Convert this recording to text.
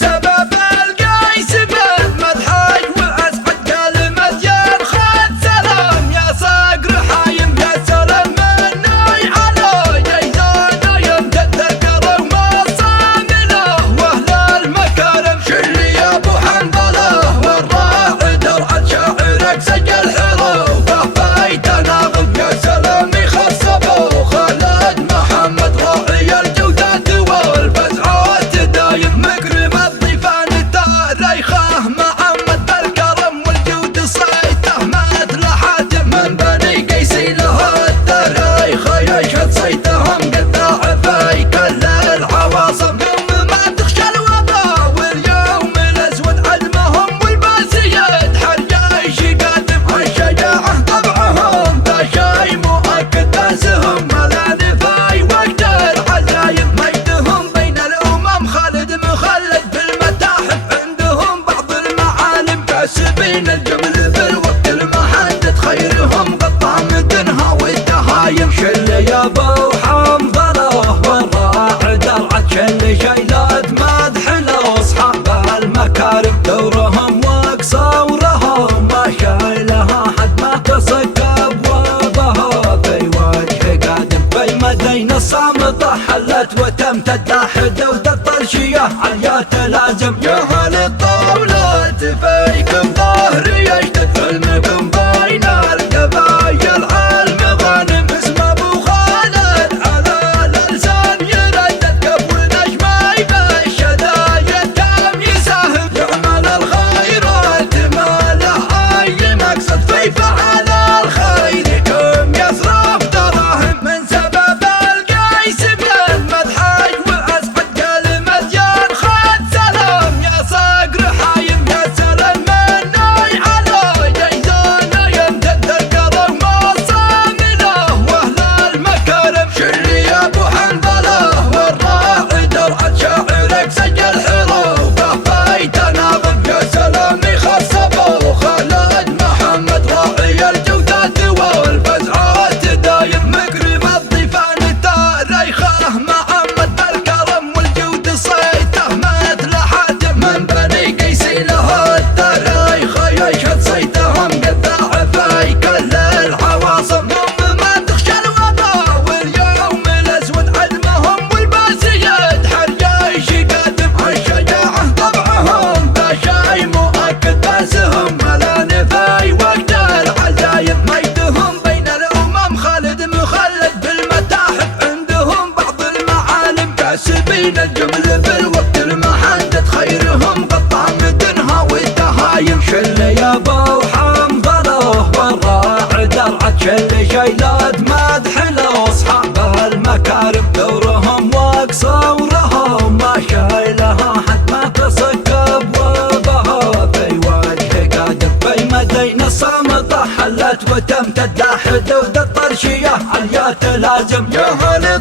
سبب القيس من مدحي واسعد قلب مديان خد سلام يا صقر حايم يا سلام مني على جيزان يمتد الكرم والصامله واهل المكارم شل يا ابو حنظله والراعي درعه شاعرك سجل حروفه بيت ناغم يا سلام يخصبه خالد محمد راعي الجودات والفزعات دايم مكرم الضيفان التاريخه محمد بالكرم والجود صيته مثل حاتم من بني قيسي له التاريخ يشهد صيتهم قطاع في كل العواصم يوم ما تخشى الوباء واليوم الاسود عدمهم والباسيات حرجايش قادم الشجاعه طبعهم بشاي مؤكد داسهم ملا نفاي وقت العزايم مجدهم بين الامم خالد مخلد في المتاحف عندهم بعض المعالم كاسبين الجمل في الوقت المحدد خيرهم قطع مدنها والدهايم شل يا ابو حنظله والراعي درعه شل شيلات مدح لاصحاب المكارم دورهم وقصورهم ما شايلها حد ما تصكب وابها في وجه قادم بالمدينه الصامته حلت وتمتد لاحده وتطرشيه عليات لازم يا هل الطاولات فيكم ظهري يشتد علمكم بين القبايل علم غانم اسم ابو خالد على الالسان يردد كف ونجمي بالشدايد كم يساهم يعمل الخيرات ما له اي مقصد في فعل الخير كم يصرف دراهم من سبب القيس من مدحي واسعد قلب مديان خد سلام يا صقر حايم يا سلام مني على جيزان يمتد الكرم والصامله واهل المكارم شل يا ابو حنظله والراعي درعه شاعرك سجل حروفه بيت ناغم يا سلام يخصبه خالد محمد راعي الجودات والفزعات دايم مكرم الضيفان التاريخه محمد بالكرم والجود صيته مثل حاتم من بني قيسي له التاريخ يشهد صيتهم قطاع في كل العواصم يوم ما تخشى الوباء واليوم الاسود عدمهم والباسيات حرجايش قادم الشجاعه طبعهم بشاي مؤكد داسهم ملا نفاي وقت العزايم مجدهم بين الامم خالد مخلد في المتاحف عندهم بعض المعالم كاسبين الجمل في الوقت المحدد خيرهم قطع مدنها والدهايم شل يا ابو حنظله والراعي درعه شل شيلات مدح لاصحاب المكارم دورهم وقصورهم ما شايلها حد ما تصكب وابها في وجه قادم بالمدينه الصامته حلت وتمتد لاحده وتطرشيه عليات لازم يا هل